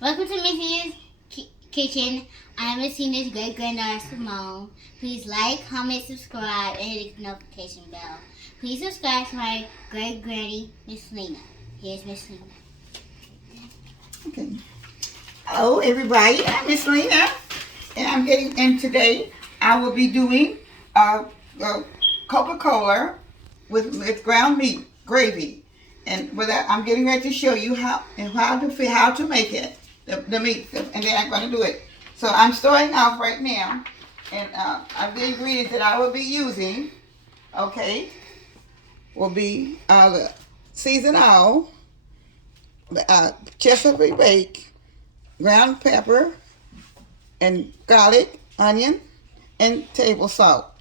Welcome to Miss Lena's Kitchen. I am Miss Lena's great granddaughter Simone. Please like, comment, subscribe, and hit the notification bell. Please subscribe to my great granny, Miss Lena. Here's Miss Lena. Okay. Hello, everybody. I'm Miss Lena, and today I will be doing Coca-Cola with ground meat gravy, and with that, I'm getting ready to show you how to make it the meat, and then I'm going to do it. So I'm starting off right now, and the ingredients that I will be using, okay, will be the seasoned oil, Chesapeake Bay, ground pepper, and garlic, onion, and table salt.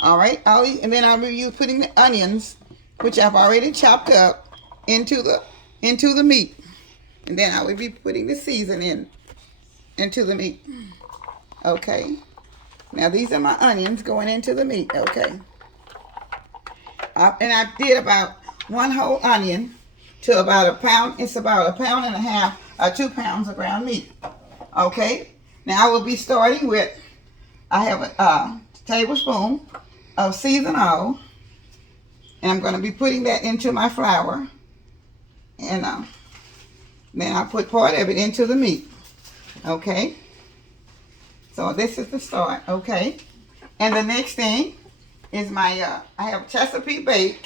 All right, and then I'll be putting the onions, which I've already chopped up, into the meat, and then I will be putting the seasoning into the meat. Okay. Now these are my onions going into the meat. Okay. And I did about one whole onion to about a pound. It's about a pound and a half or 2 pounds of ground meat. Okay. Now I will be starting with, I have a tablespoon of seasoned oil, and I'm going to be putting that into my flour, and then I'll put part of it into the meat. Okay. So this is the start. Okay. And the next thing is my I have Chesapeake Bay,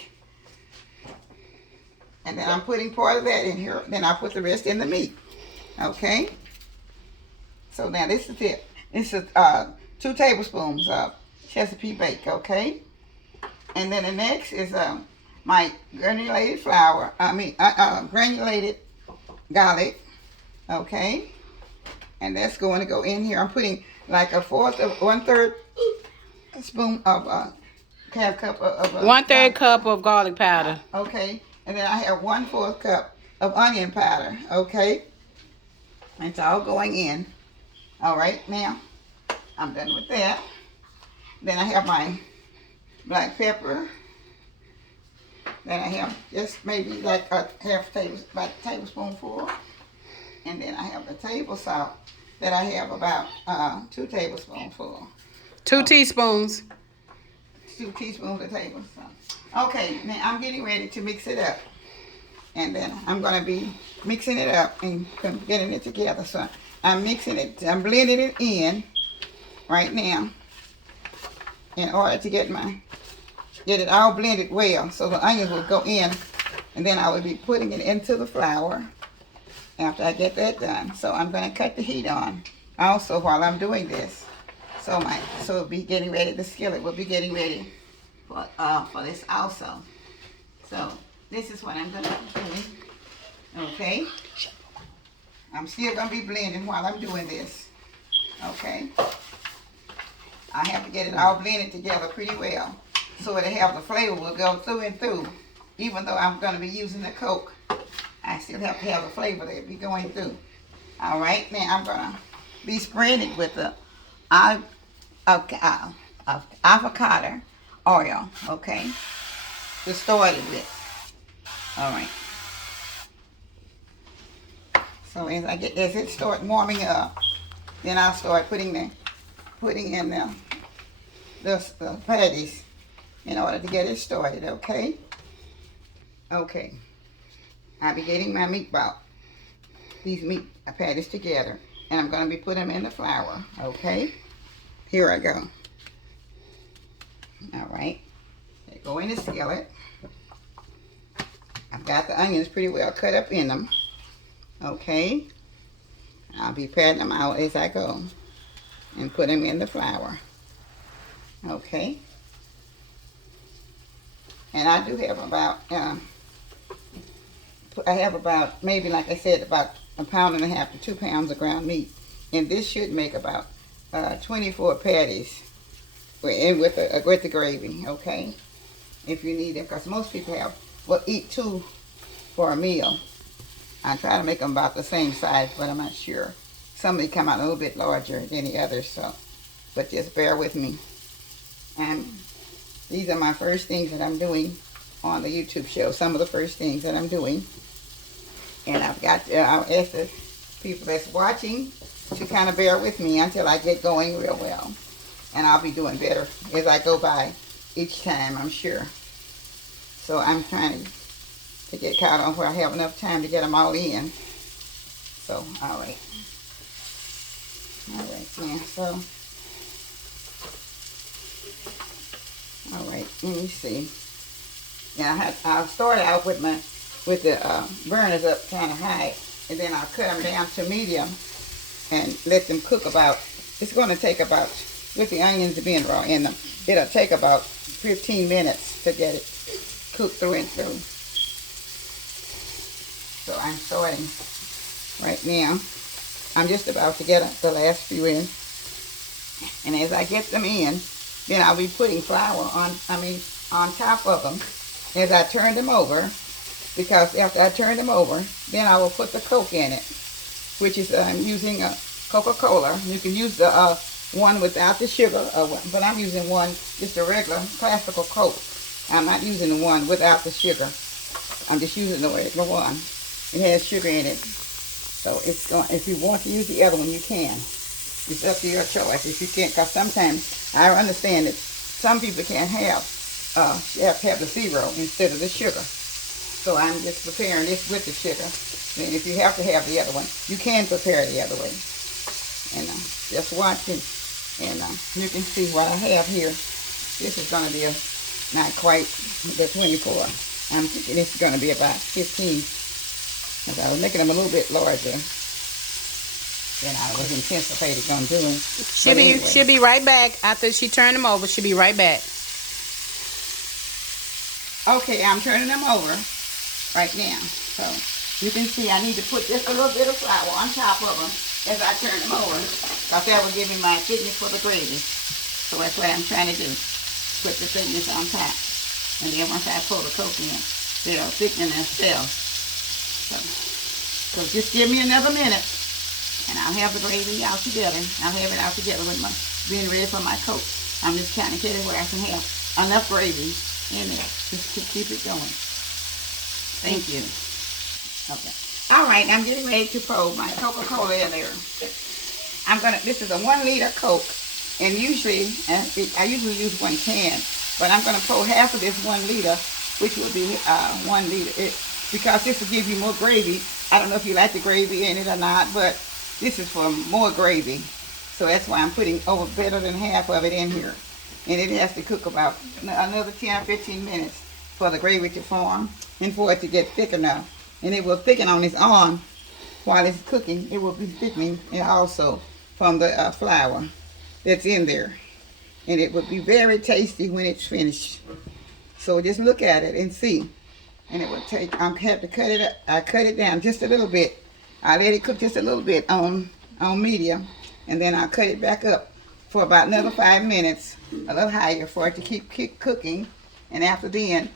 and then I'm putting part of that in here. Then I put the rest in the meat. Okay. So now this is it. This is 2 tablespoons of Chesapeake Bay. Okay. And then the next is my granulated flour. Granulated garlic. Okay. And that's going to go in here. I'm putting like a 1/3 spoon of half cup of 1/3 cup of garlic powder. Okay. And then I have 1/4 cup of onion powder. Okay. It's all going in. All right. Now I'm done with that. Then I have my black pepper. Then I have just maybe like a tablespoonful. And then I have the table salt that I have about 2 tablespoonfuls. 2 teaspoons. 2 teaspoons of table salt. Okay, now I'm getting ready to mix it up. And then I'm going to be mixing it up and getting it together. So I'm mixing it, I'm blending it in right now in order to get it all blended well. So the onions will go in, and then I will be putting it into the flour after I get that done. So I'm going to cut the heat on also while I'm doing this. So it'll be getting ready, the skillet will be getting ready for this also. So this is what I'm going to be doing. Okay. I'm still going to be blending while I'm doing this. Okay. I have to get it all blended together pretty well so it'll have the flavor will go through and through. Even though I'm going to be using the Coke, I still have to have the flavor that be going through. All right, now I'm going to be spreading it with the avocado oil, okay, to start it with. All right. So as it starts warming up, then I'll start putting in the patties in order to get it started, okay? Okay. I'll be getting my these meat patties together, and I'm going to be putting them in the flour, okay? Here I go. All right. They go in the skillet. I've got the onions pretty well cut up in them, okay? I'll be patting them out as I go and put them in the flour, okay? And I do have about, maybe like I said, about a pound and a half to 2 pounds of ground meat. And this should make about 24 patties with the gravy, okay? If you need it, because most people will eat 2 for a meal. I try to make them about the same size, but I'm not sure. Some may come out a little bit larger than the others, so, but just bear with me. And these are my first things that I'm doing on the YouTube show. Some of the first things that I'm doing. And I've got, I'll ask people that's watching to kind of bear with me until I get going real well. And I'll be doing better as I go by each time, I'm sure. So I'm trying to get caught on where I have enough time to get them all in. So, all right. All right, yeah, so. All right, let me see. Yeah, I'll start out with the burners up kind of high, and then I'll cut them down to medium and let them cook about. It's going to take about, with the onions being raw in them, it'll take about 15 minutes to get it cooked through and through. So I'm starting right now. I'm just about to get the last few in, and as I get them in, then I'll be putting flour on top of them as I turn them over, because after I turn them over, then I will put the Coke in it, which is I'm using a Coca-Cola. You can use the one without the sugar, but I'm using one, just a regular classical Coke. I'm not using the one without the sugar. I'm just using the regular one. It has sugar in it. So it's going, if you want to use the other one, you can. It's up to your choice. If you can't, because sometimes I understand that some people can't have, you have to have the zero instead of the sugar. So I'm just preparing this with the sugar. And if you have to have the other one, you can prepare it the other way. And just watching, and you can see what I have here. This is going to be not quite the 24. I'm thinking this is going to be about 15. Because I was making them a little bit larger than I was anticipating on doing. She'll be right back after she turned them over. She'll be right back. Okay, I'm turning them over right now. So you can see I need to put just a little bit of flour on top of them as I turn them over, because that will give me my thickness for the gravy. So that's what I'm trying to do. Put the thickness on top. And then once I pour the Coke in, they'll thicken themselves. So just give me another minute, and I'll have the gravy all together. I'll have it all together with my being ready for my Coke. I'm just kind of getting where I can have enough gravy in there just to keep it going. Thank you. Okay. All right, I'm getting ready to pour my Coca-Cola in there. This is a 1 liter Coke, and usually, I usually use 1 can, but I'm gonna pour half of this 1 liter, which will be 1 liter. Because this will give you more gravy. I don't know if you like the gravy in it or not, but this is for more gravy. So that's why I'm putting over better than half of it in here. And it has to cook about another 10 or 15 minutes for the gravy to form and for it to get thick enough. And it will thicken on its own while it's cooking. It will be thickening, and also from the flour that's in there. And it will be very tasty when it's finished. So just look at it and see. And it will take, I have to cut it up. I cut it down just a little bit. I let it cook just a little bit on medium, and then I'll cut it back up for about another 5 minutes, a little higher, for it to keep cooking. And after then,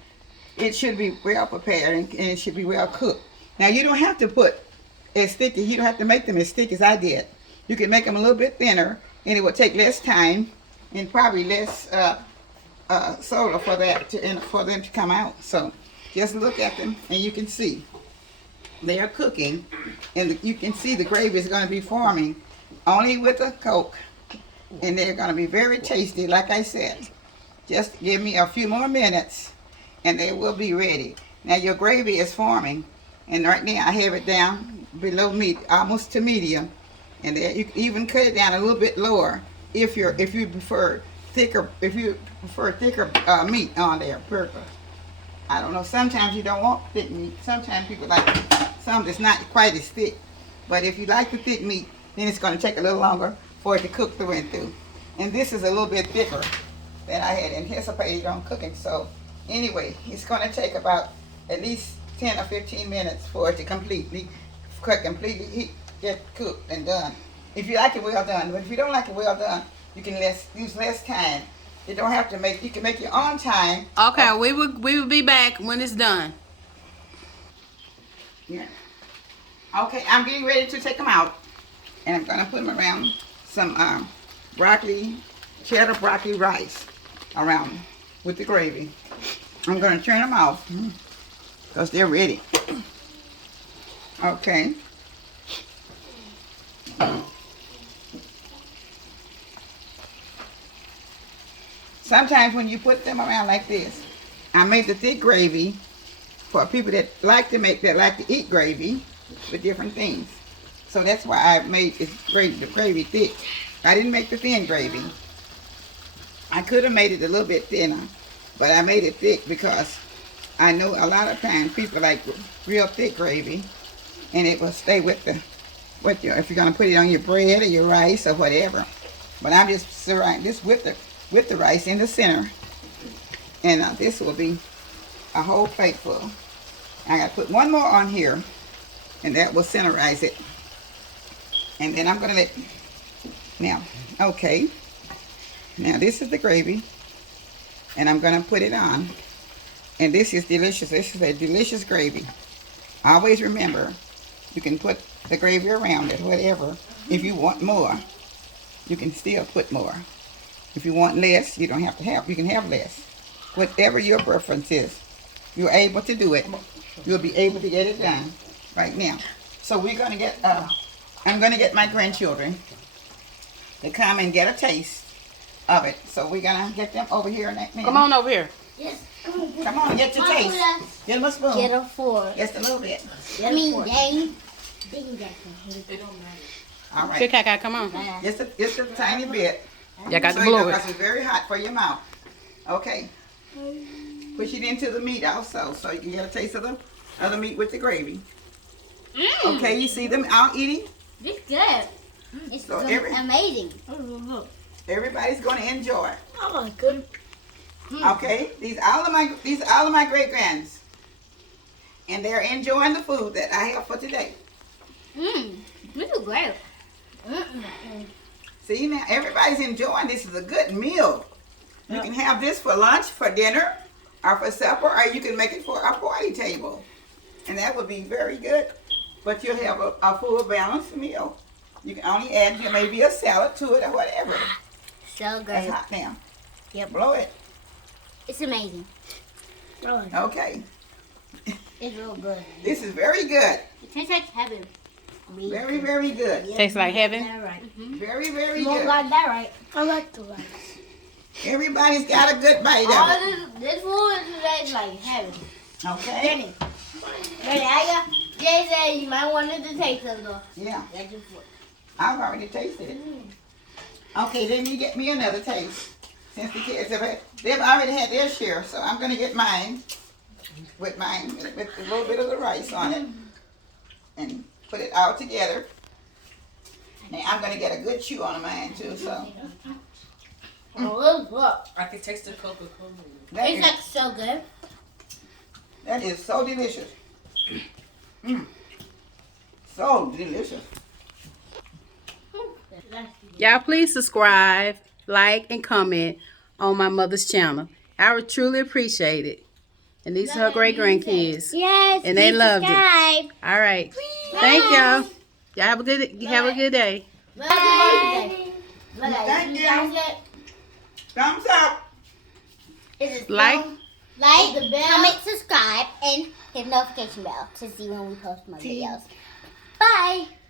it should be well prepared, and it should be well cooked. Now you don't have to put as thick, you don't have to make them as thick as I did. You can make them a little bit thinner, and it will take less time and probably less soda for them to come out. So just look at them, and you can see they are cooking, and you can see the gravy is going to be forming only with the Coke, and they're going to be very tasty. Like I said, just give me a few more minutes, and they will be ready. Now your gravy is forming, and right now I have it down below almost to medium, and then you can even cut it down a little bit lower if you prefer thicker meat on there. Perfect. I don't know, sometimes you don't want thick meat. Sometimes people like some that's not quite as thick. But if you like the thick meat, then it's going to take a little longer for it to cook through and through. And this is a little bit thicker than I had anticipated on cooking. So anyway, it's going to take about at least 10 or 15 minutes for it to completely get cooked and done. If you like it well done. But if you don't like it well done, you can use less time. You don't have to you can make your own time. Okay, we will be back when it's done. Yeah. Okay, I'm getting ready to take them out. And I'm going to put them around some cheddar broccoli rice around with the gravy. I'm going to turn them off because they're ready. Okay. Sometimes when you put them around like this, I make the thick gravy for people that like to eat gravy with different things. So that's why I made the gravy thick. I didn't make the thin gravy. I could have made it a little bit thinner, but I made it thick because I know a lot of times people like real thick gravy, and it will stay with if you're gonna put it on your bread or your rice or whatever. But I'm just surrounding this with the rice in the center, and this will be a whole plate full. I gotta put one more on here, and that will centerize it. And then I'm gonna now this is the gravy, and I'm gonna put it on. And this is delicious. This is a delicious gravy. Always remember, you can put the gravy around it, whatever. If you want more, you can still put more. If you want less, you don't have to have. You can have less. Whatever your preference is, you're able to do it. You'll be able to get it done right now. So we're gonna get. I'm gonna get my grandchildren to come and get a taste of it. So we're gonna get them over here in that minute. Come on over here. Yes. Come on, get your taste. Get them a spoon. Get a fork. Just a little bit. I mean, dang. All Here, right. Kaka, come on. Just a tiny bit. Y'all got So to you know, blow it. 'cause it's very hot for your mouth. Okay. Push it into the meat also, so you can get a taste of the meat with the gravy. Okay, you see them all eating? It's good. It's So amazing. Everybody's going to enjoy. Oh my goodness. Okay, these are all of my great grands, and they're enjoying the food that I have for today. This is great. See now, everybody's enjoying. This is a good meal. You can have this for lunch, for dinner, or for supper, or you can make it for a party table, and that would be very good. But you'll have a full balanced meal. You can only add maybe a salad to it or whatever. So It's great. hot now. Yep. Blow it. It's amazing. Okay. It's real good. This is very good. It tastes like heaven. Very, very good. Tastes like heaven. Very, very You good. got that right. I like the rice. Everybody's got a good bite All of it. this food is like heaven. Okay? Ready, I got. Jay said you might want to taste of though. Yeah. That's your food. I've already tasted it. Okay, then you get me another taste. Since the kids they've already had their share, so I'm going to get mine with a little bit of the rice on it and put it all together. And I'm going to get a good chew on mine too. So Oh, look. I can taste the Coca-Cola. that It's is, like so good. that is so delicious. So delicious. Y'all please subscribe, like, and comment on my mother's channel. I would truly appreciate it. And these are her great grandkids. Yes. And they please loved it. subscribe. All right. Thank y'all. Y'all have a good day. Bye. Thank you. Thumbs up. Like. Comment, subscribe, and hit the notification bell to see when we post more videos. Bye.